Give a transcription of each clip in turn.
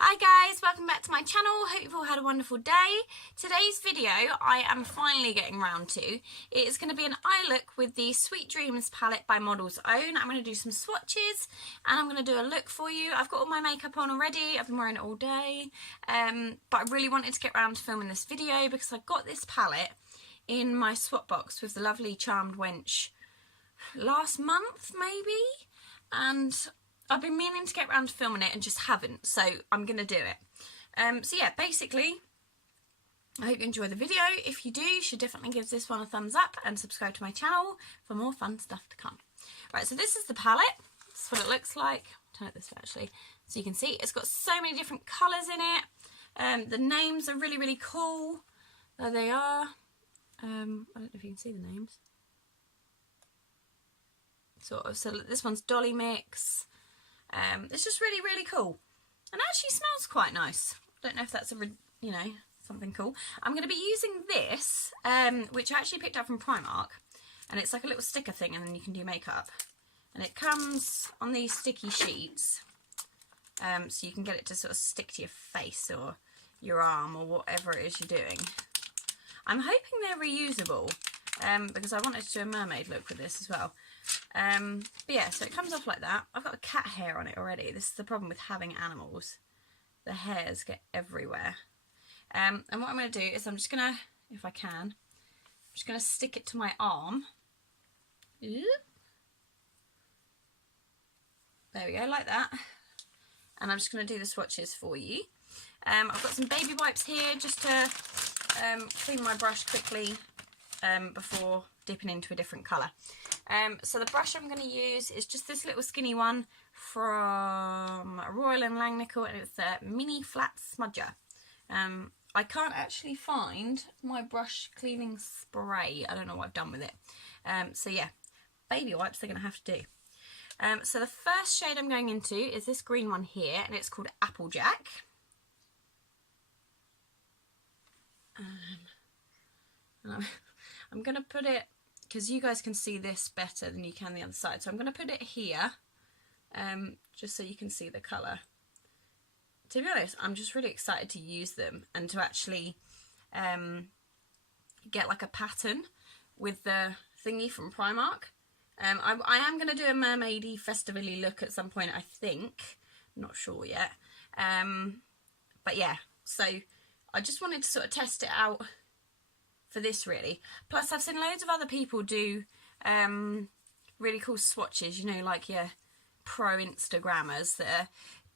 Hi guys, welcome back to my channel. Hope you've all had a wonderful day. Today's video I am finally getting round to. It is going to be an eye look with the Sweet Dreams palette by Model's Own. I'm going to do some swatches and I'm going to do a look for you. I've got all my makeup on already. I've been wearing it all day. But I really wanted to get round to filming this video because I got this palette in my swap box with the lovely Charmed Wench last month maybe, and I've been meaning to get around to filming it and just haven't, so I'm going to do it. So yeah, basically, I hope you enjoy the video. If you do, you should definitely give this one a thumbs up and subscribe to my channel for more fun stuff to come. Right, so this is the palette. This is what it looks like. I'll turn it this way actually, so you can see. It's got so many different colours in it. The names are really, really cool. There they are. I don't know if you can see the names. Sort of. So this one's Dolly Mix. It's just really, really cool, and actually smells quite nice. I don't know if that's something cool. I'm going to be using this, which I actually picked up from Primark, and it's like a little sticker thing, and then you can do makeup. And it comes on these sticky sheets, so you can get it to sort of stick to your face or your arm or whatever it is you're doing. I'm hoping they're reusable, because I wanted to do a mermaid look with this as well. But yeah, so it comes off like that. I've got a cat hair on it already. This is the problem with having animals. The hairs get everywhere. And what I'm going to do is I'm just going to, if I can, I'm just going to stick it to my arm. There we go, like that. And I'm just going to do the swatches for you. I've got some baby wipes here just to clean my brush quickly before dipping into a different colour. So the brush I'm going to use is just this little skinny one from Royal & Langnickel, and it's the Mini Flat Smudger. I can't actually find my brush cleaning spray. I don't know what I've done with it. So yeah, baby wipes they're going to have to do. So the first shade I'm going into is this green one here, and it's called Applejack. I'm going to put it, because you guys can see this better than you can the other side, so I'm going to put it here, just so you can see the colour. To be honest, I'm just really excited to use them and to actually get like a pattern with the thingy from Primark. I am going to do a mermaidy festival-y look at some point, I think. Not sure yet. But yeah, so I just wanted to sort of test it out for this really. Plus I've seen loads of other people do really cool swatches, you know, like your pro Instagrammers that are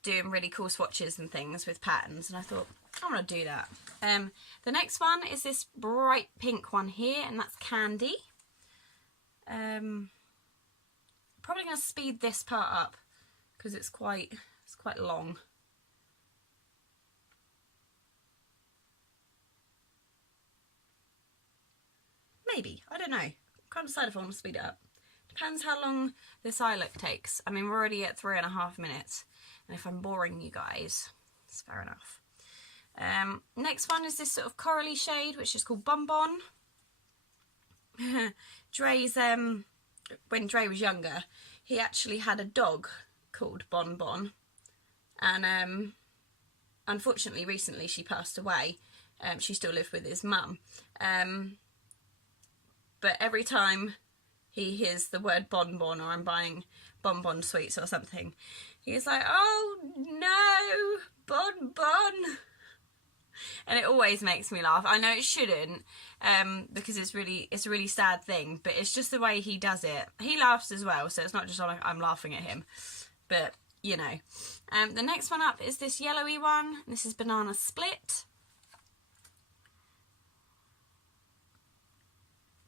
doing really cool swatches and things with patterns, and I thought I want to do that. The next one is this bright pink one here, and that's Candy. Probably going to speed this part up because it's quite long. Maybe, I don't know. Can't decide if I want to speed it up. Depends how long this eye look takes. I mean, we're already at 3.5 minutes, and if I'm boring you guys, it's fair enough. Next one is this sort of corally shade, which is called Bonbon. Dre's, when Dre was younger, he actually had a dog called Bonbon, and unfortunately recently she passed away. She still lived with his mum. But every time he hears the word bonbon, or I'm buying bonbon sweets or something, he's like, oh no, bonbon. And it always makes me laugh. I know it shouldn't, because it's a really sad thing, but it's just the way he does it. He laughs as well, so it's not just like I'm laughing at him, but you know. The next one up is this yellowy one. This is Banana Split.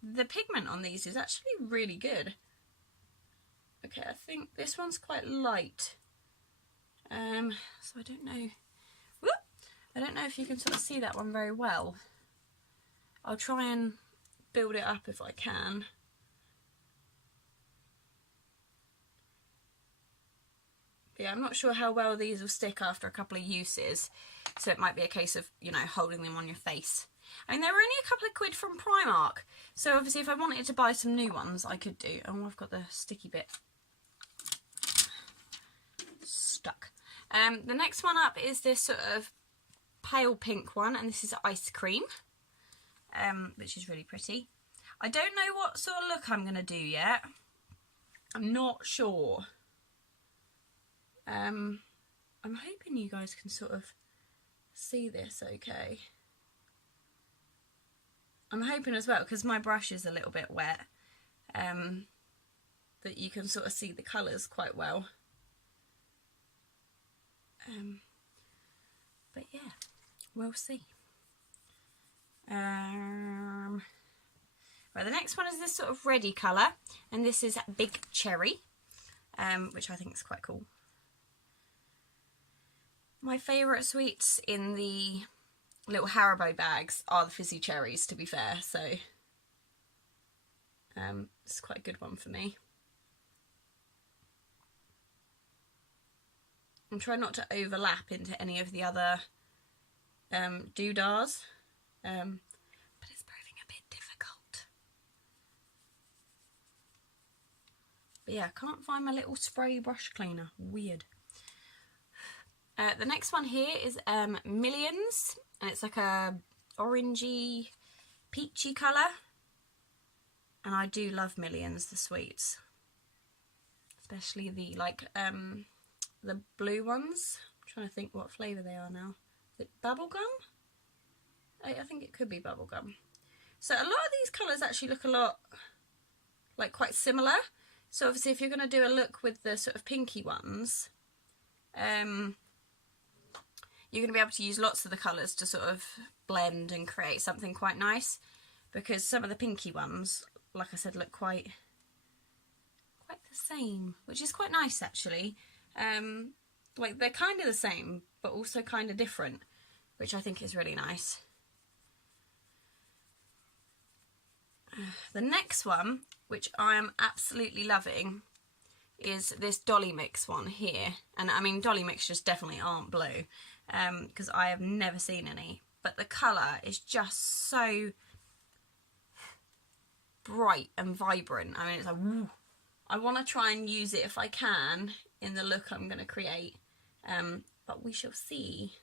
The pigment on these is actually really good. Okay, I think this one's quite light. So I don't know. Whoop! I don't know if you can sort of see that one very well. I'll try and build it up if I can. Yeah, I'm not sure how well these will stick after a couple of uses, so it might be a case of, you know, holding them on your face. I mean, they were only a couple of quid from Primark, so obviously if I wanted to buy some new ones, I could do. Oh, I've got the sticky bit stuck. The next one up is this sort of pale pink one, and this is ice cream, which is really pretty. I don't know what sort of look I'm going to do yet. I'm not sure. I'm hoping you guys can sort of see this okay. I'm hoping as well, because my brush is a little bit wet, that you can sort of see the colours quite well. But yeah, we'll see. Right, the next one is this sort of reddy colour, and this is Big Cherry, which I think is quite cool. My favourite sweets in the little Haribo bags are the fizzy cherries, to be fair, so it's quite a good one for me. I'm trying not to overlap into any of the other doodahs, but it's proving a bit difficult. But yeah, I can't find my little spray brush cleaner. Weird. The next one here is Millions, and it's like a orangey, peachy colour. And I do love Millions, the sweets, especially the the blue ones. I'm trying to think what flavour they are now. Is it bubblegum? I think it could be bubblegum. So a lot of these colours actually look a lot like quite similar. So obviously if you're going to do a look with the sort of pinky ones, you're going to be able to use lots of the colours to sort of blend and create something quite nice, because some of the pinky ones, like I said, look quite the same, which is quite nice actually. Like they're kind of the same but also kind of different, which I think is really nice. The next one, which I am absolutely loving, is this Dolly Mix one here. And I mean, Dolly Mixtures definitely aren't blue, because I have never seen any, but the colour is just so bright and vibrant. I mean, it's like, woo. I want to try and use it if I can in the look I'm going to create, but we shall see.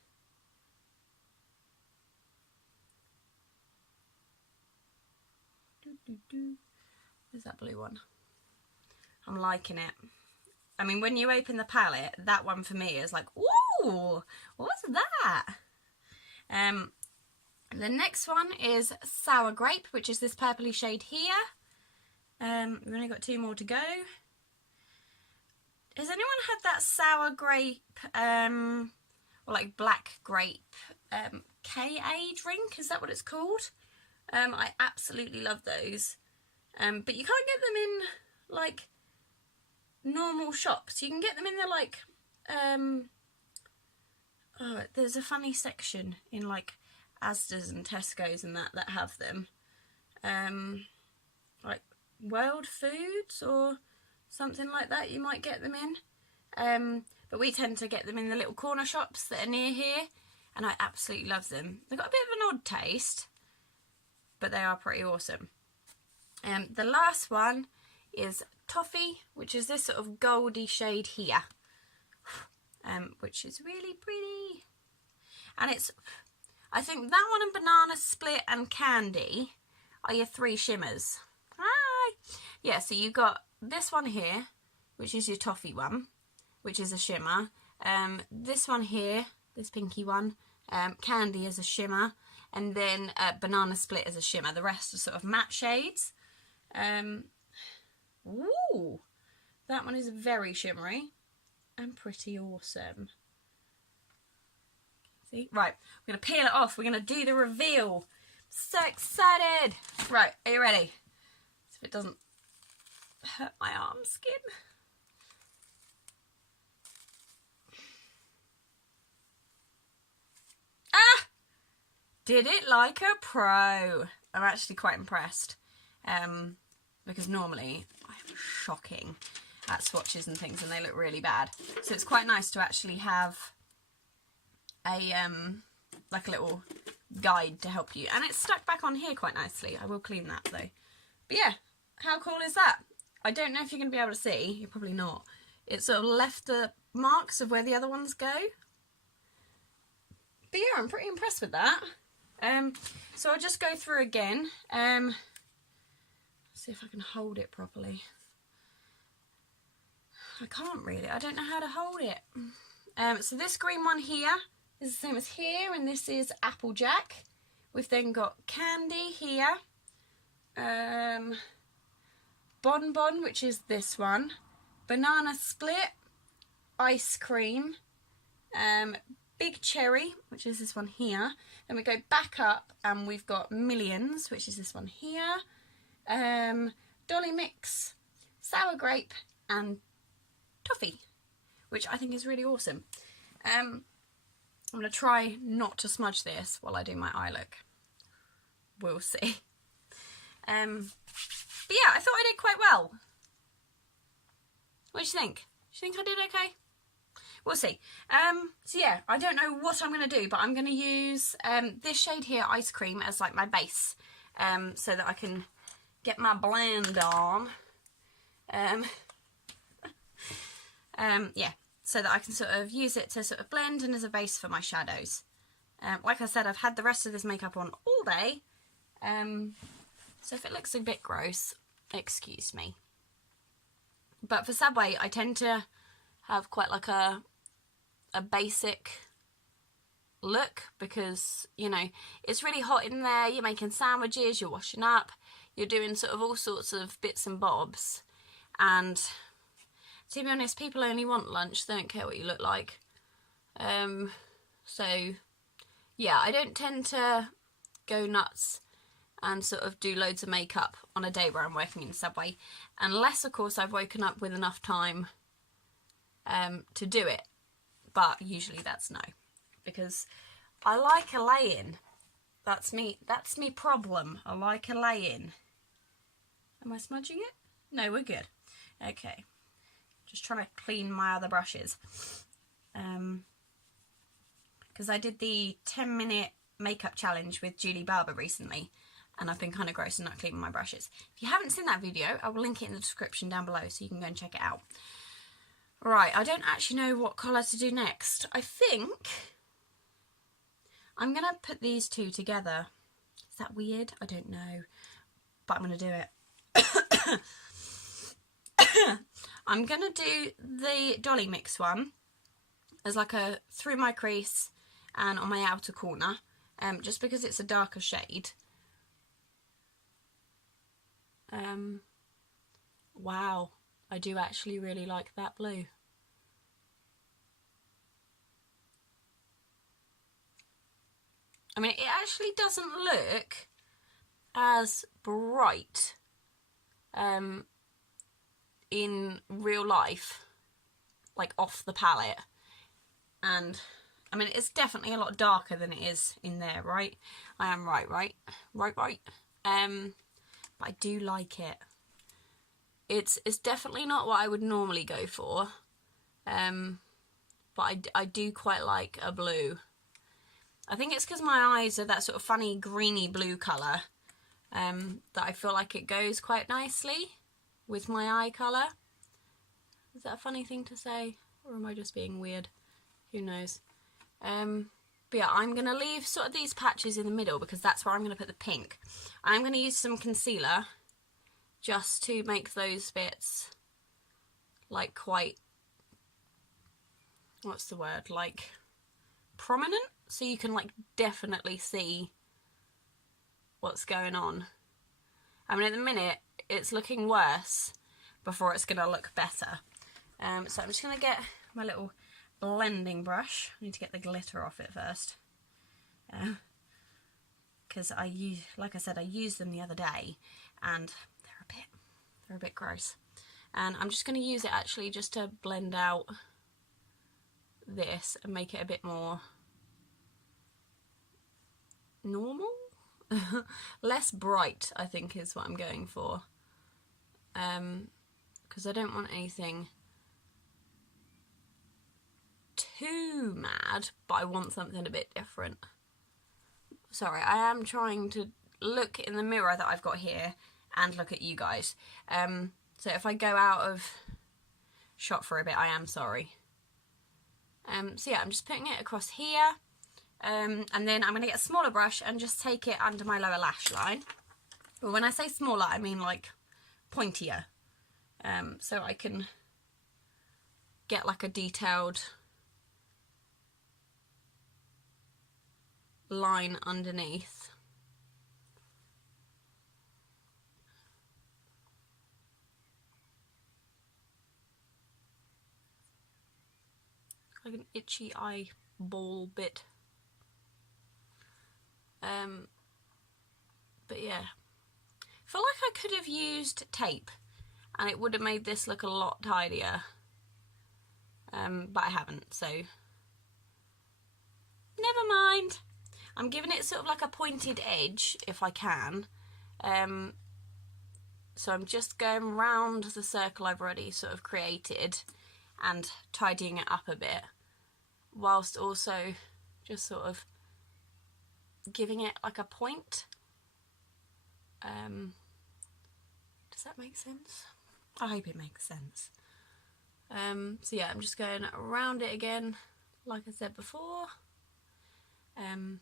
Where's that blue one? I'm liking it. I mean, when you open the palette, that one for me is like, ooh, what's that? The next one is Sour Grape, which is this purpley shade here. We've only got 2 more to go. Has anyone had that sour grape, or like black grape, KA drink? Is that what it's called? I absolutely love those. But you can't get them in like normal shops. You can get them in the like, oh, there's a funny section in like Asda's and Tesco's and that have them. Like World Foods or something like that, you might get them in. But we tend to get them in the little corner shops that are near here, and I absolutely love them. They've got a bit of an odd taste, but they are pretty awesome. The last one is Toffee, which is this sort of goldy shade here, which is really pretty. And it's, I think that one and Banana Split and Candy are your 3 shimmers. Hi! Yeah, so you've got this one here, which is your Toffee one, which is a shimmer. This one here, this pinky one, Candy is a shimmer, and then Banana Split is a shimmer. The rest are sort of matte shades. Ooh, that one is very shimmery and pretty awesome. See? Right, we're going to peel it off. We're going to do the reveal. So excited. Right, are you ready? So if it doesn't hurt my arm skin. Ah! Did it like a pro. I'm actually quite impressed. Because normally I am shocking at swatches and things and they look really bad. So it's quite nice to actually have a like a little guide to help you. And it's stuck back on here quite nicely. I will clean that though. But yeah, how cool is that? I don't know if you're going to be able to see. You're probably not. It sort of left the marks of where the other ones go. But yeah, I'm pretty impressed with that. So I'll just go through again. See if I can hold it properly. I can't really. I don't know how to hold it. So this green one here is the same as here, and this is Applejack. We've then got Candy here. Bonbon, which is this one. Banana Split. Ice Cream. Big Cherry, which is this one here. Then we go back up and we've got Millions, which is this one here. Dolly Mix, Sour Grape, and Toffee, which I think is really awesome. I'm going to try not to smudge this while I do my eye look. We'll see. But yeah, I thought I did quite well. What do you think? Do you think I did okay? We'll see. So yeah, I don't know what I'm going to do, but I'm going to use this shade here, Ice Cream, as like my base, so that I can get my blend on. Yeah, so that I can sort of use it to sort of blend and as a base for my shadows. Like I said, I've had the rest of this makeup on all day, so if it looks a bit gross, excuse me. But for Subway, I tend to have quite like a basic look because, you know, it's really hot in there, you're making sandwiches, you're washing up, you're doing sort of all sorts of bits and bobs, and to be honest, people only want lunch, they don't care what you look like. So yeah, I don't tend to go nuts and sort of do loads of makeup on a day where I'm working in Subway, unless of course I've woken up with enough time to do it. But usually that's no, because I like a lay-in. That's me problem. I like a lay-in. Am I smudging it? No, we're good. Okay. Just trying to clean my other brushes. Because I did the 10-minute makeup challenge with Julie Barber recently, and I've been kind of gross and not cleaning my brushes. If you haven't seen that video, I will link it in the description down below so you can go and check it out. Right, I don't actually know what colour to do next. I think I'm going to put these two together. Is that weird? I don't know. But I'm going to do it. I'm going to do the Dolly Mix one as like a through my crease and on my outer corner, just because it's a darker shade. Wow. I do actually really like that blue. I mean, it actually doesn't look as bright in real life, like off the palette. And, I mean, it's definitely a lot darker than it is in there, right? I am right? But I do like it. It's definitely not what I would normally go for, but I do quite like a blue. I think it's because my eyes are that sort of funny greeny blue colour, that I feel like it goes quite nicely with my eye colour. Is that a funny thing to say, or am I just being weird? Who knows? But yeah, I'm going to leave sort of these patches in the middle because that's where I'm going to put the pink. I'm going to use some concealer just to make those bits like quite, what's the word, like prominent, so you can like definitely see what's going on. I mean, at the minute it's looking worse before it's going to look better. So I'm just going to get my little blending brush. I need to get the glitter off it first, because like I said, I used them the other day and they're a bit gross. And I'm just going to use it actually just to blend out this and make it a bit more normal. Less bright, I think, is what I'm going for. Because I don't want anything too mad, but I want something a bit different. Sorry, I am trying to look in the mirror that I've got here and look at you guys. So if I go out of shot for a bit, I am sorry. So yeah, I'm just putting it across here. And then I'm going to get a smaller brush and just take it under my lower lash line. But when I say smaller, I mean like pointier. So I can get like a detailed line underneath. Like an itchy eyeball bit. But yeah, I feel like I could have used tape and it would have made this look a lot tidier, but I haven't, so never mind. I'm giving it sort of like a pointed edge if I can, so I'm just going round the circle I've already sort of created and tidying it up a bit, whilst also just sort of giving it like a point. Does that make sense? I hope it makes sense. So yeah, I'm just going around it again, like I said before. And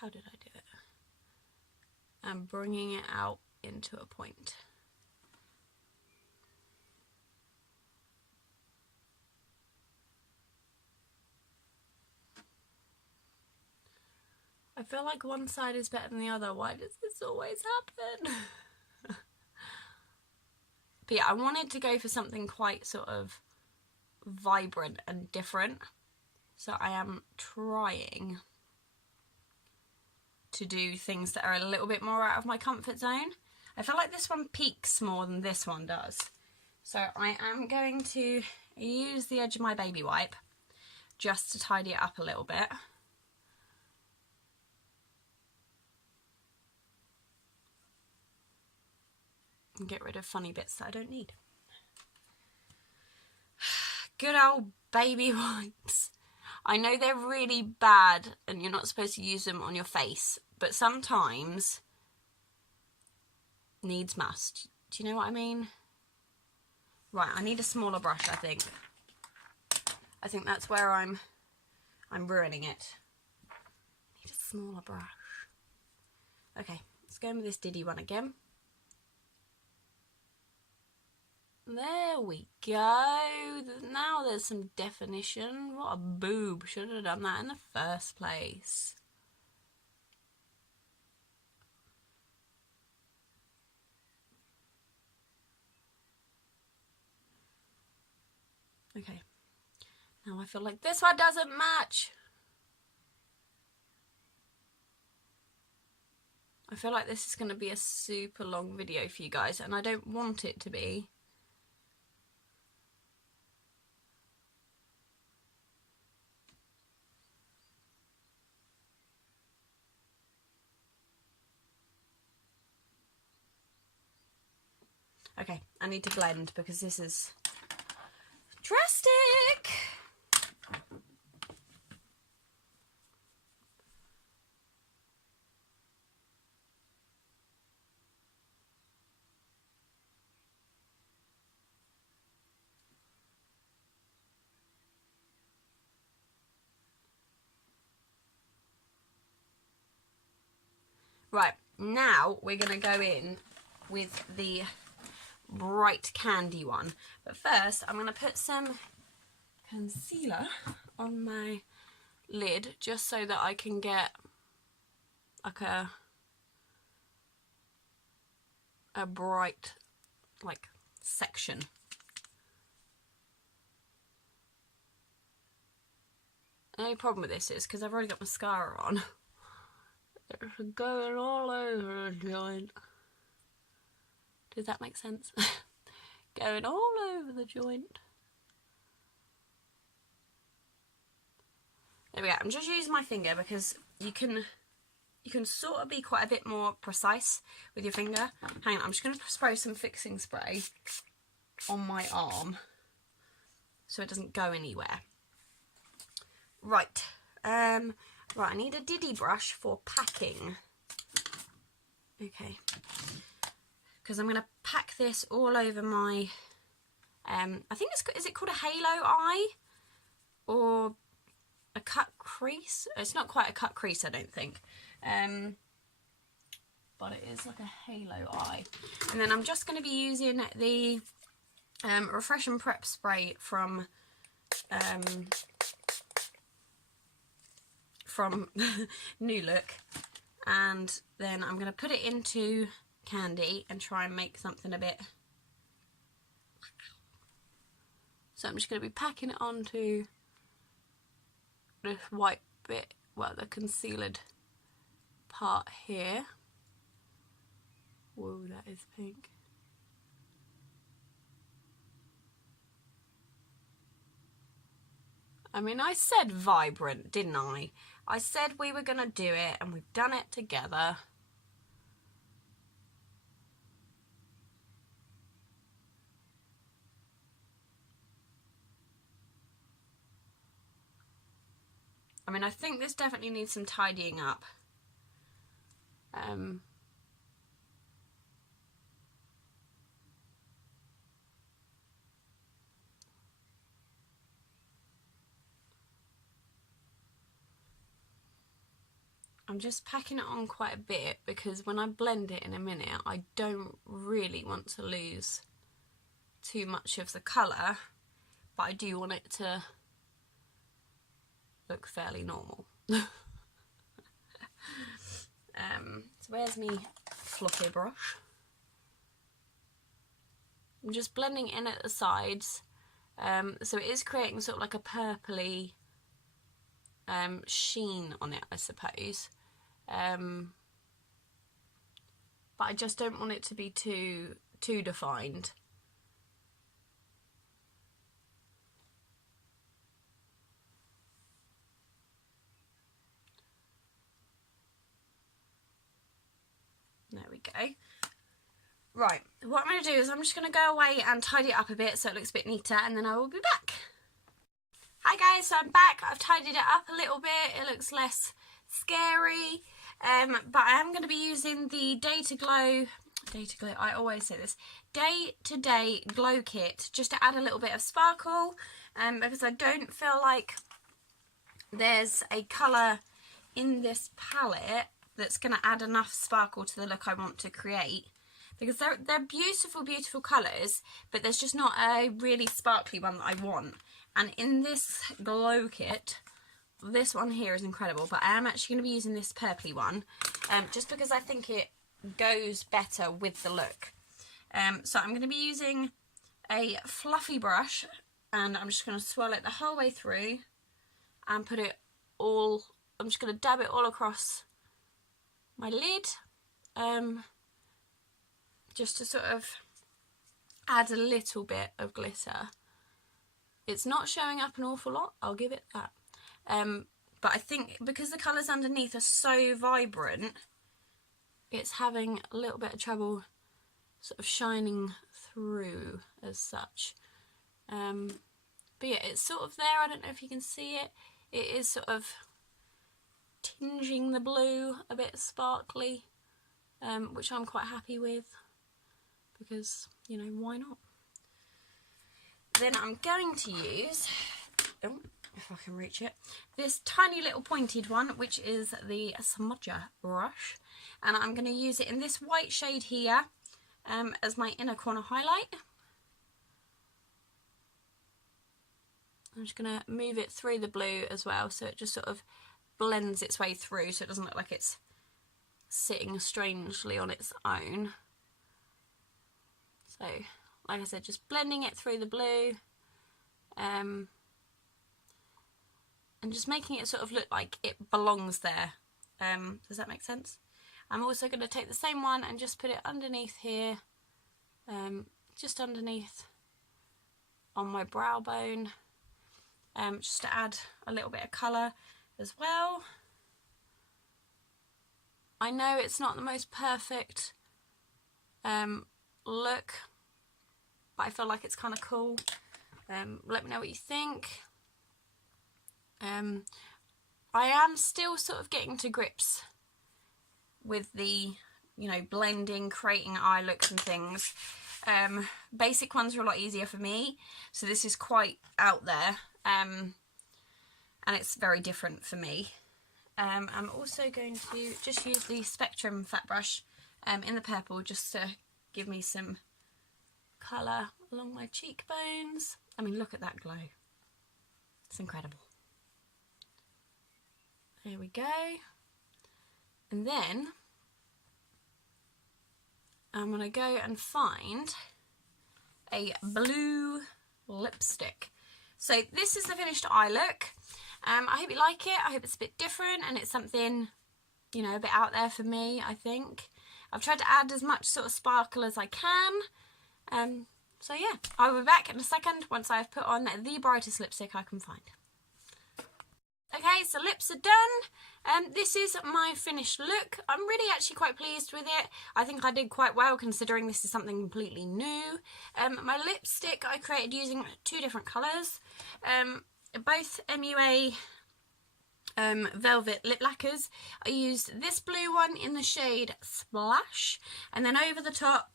how did I do it? I'm bringing it out into a point. I feel like one side is better than the other. Why does this always happen? But yeah, I wanted to go for something quite sort of vibrant and different. So I am trying to do things that are a little bit more out of my comfort zone. I feel like this one peaks more than this one does. So I am going to use the edge of my baby wipe just to tidy it up a little bit. And get rid of funny bits that I don't need. Good old baby wipes. I know they're really bad and you're not supposed to use them on your face, but sometimes needs must. Do you know what I mean? Right, I need a smaller brush, I think. I think that's where I'm ruining it. I need a smaller brush. Okay, let's go in with this Diddy one again. There we go. Now there's some definition. What a boob. Should have done that in the first place. Okay. Now I feel like this one doesn't match. I feel like this is going to be a super long video for you guys, and I don't want it to be. Okay, I need to blend because this is drastic. Right, now we're going to go in with the bright candy one. But first, I'm going to put some concealer on my lid just so that I can get like a bright like section. The only problem with this is because I've already got mascara on. It's going all over the joint. Does that make sense? Going all over the joint. There we go. I'm just using my finger because you can sort of be quite a bit more precise with your finger. Hang on, I'm just going to spray some fixing spray on my arm so it doesn't go anywhere. Right. Right, I need a Diddy brush for packing. Okay. because I'm going to pack this all over my, I think is it called a halo eye or a cut crease? It's not quite a cut crease, I don't think, but it is like a halo eye. And then I'm just going to be using the Refresh and Prep spray from New Look, and then I'm going to put it into Candy and try and make something a bit. So I'm just going to be packing it onto this white bit, well, the concealed part here. Whoa, that is pink. I mean, I said vibrant, didn't I? I said we were going to do it, and we've done it together. I mean, I think this definitely needs some tidying up. I'm just packing it on quite a bit because when I blend it in a minute, I don't really want to lose too much of the colour, but I do want it to look fairly normal. So where's me fluffy brush? I'm just blending in at the sides, so it is creating sort of like a purpley sheen on it, I suppose, but I just don't want it to be too defined. There we go. Right, what I'm going to do is I'm just going to go away and tidy it up a bit so it looks a bit neater, and then I will be back. Hi guys, so I'm back. I've tidied it up a little bit. It looks less scary, but I am going to be using the Day to Glow, I always say this, Day to Day Glow Kit, just to add a little bit of sparkle, because I don't feel like there's a colour in this palette that's going to add enough sparkle to the look I want to create. Because they're beautiful, beautiful colours, but there's just not a really sparkly one that I want. And in this glow kit, this one here is incredible, but I am actually going to be using this purpley one, just because I think it goes better with the look. So I'm going to be using a fluffy brush, and I'm just going to swirl it the whole way through and put it all, I'm just going to dab it all across my lid, just to sort of add a little bit of glitter. It's not showing up an awful lot, I'll give it that. But I think because the colours underneath are so vibrant, it's having a little bit of trouble sort of shining through as such. But yeah, it's sort of there, I don't know if you can see it. It is sort of tinging the blue a bit sparkly, which I'm quite happy with, because, you know, why not? Then I'm going to use, oh, if I can reach it, this tiny little pointed one, which is the Smudger brush, and I'm going to use it in this white shade here as my inner corner highlight. I'm just going to move it through the blue as well, so it just sort of blends its way through, so it doesn't look like it's sitting strangely on its own. So, like I said, just blending it through the blue, and just making it sort of look like it belongs there. Does that make sense? I'm also going to take the same one and just put it underneath here, just underneath on my brow bone, just to add a little bit of colour as well. I know it's not the most perfect look, but I feel like it's kind of cool. Let me know what you think. I am still sort of getting to grips with the you know, blending, creating eye looks and things. Basic ones are a lot easier for me, so this is quite out there, and it's very different for me. I'm also going to just use the Spectrum fat brush in the purple just to give me some colour along my cheekbones. I mean, look at that glow. It's incredible. There we go. And then I'm going to go and find a blue lipstick. So this is the finished eye look. I hope you like it. I hope it's a bit different and it's something, you know, a bit out there for me, I think. I've tried to add as much sort of sparkle as I can. So yeah, I'll be back in a second once I've put on the brightest lipstick I can find. Okay, so lips are done. This is my finished look. I'm really actually quite pleased with it. I think I did quite well considering this is something completely new. My lipstick I created using 2 different colours. Both MUA velvet lip lacquers. I used this blue one in the shade Splash, and then over the top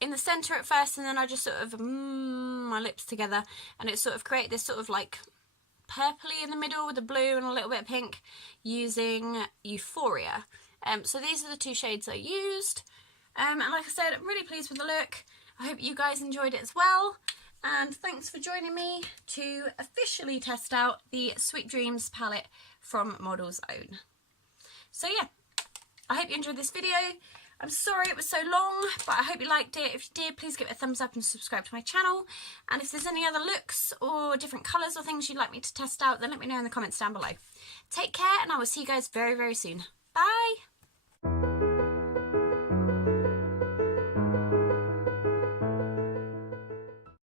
in the centre at first, and then I just sort of my lips together, and it sort of created this sort of like purpley in the middle with the blue and a little bit of pink using Euphoria. So these are the 2 shades I used, and like I said, I'm really pleased with the look. I hope you guys enjoyed it as well, and thanks for joining me to officially test out the Sweet Dreams palette from Models Own. So yeah, I hope you enjoyed this video. I'm sorry it was so long, but I hope you liked it. If you did, please give it a thumbs up and subscribe to my channel. And if there's any other looks or different colours or things you'd like me to test out, then let me know in the comments down below. Take care, and I will see you guys very, very soon. Bye!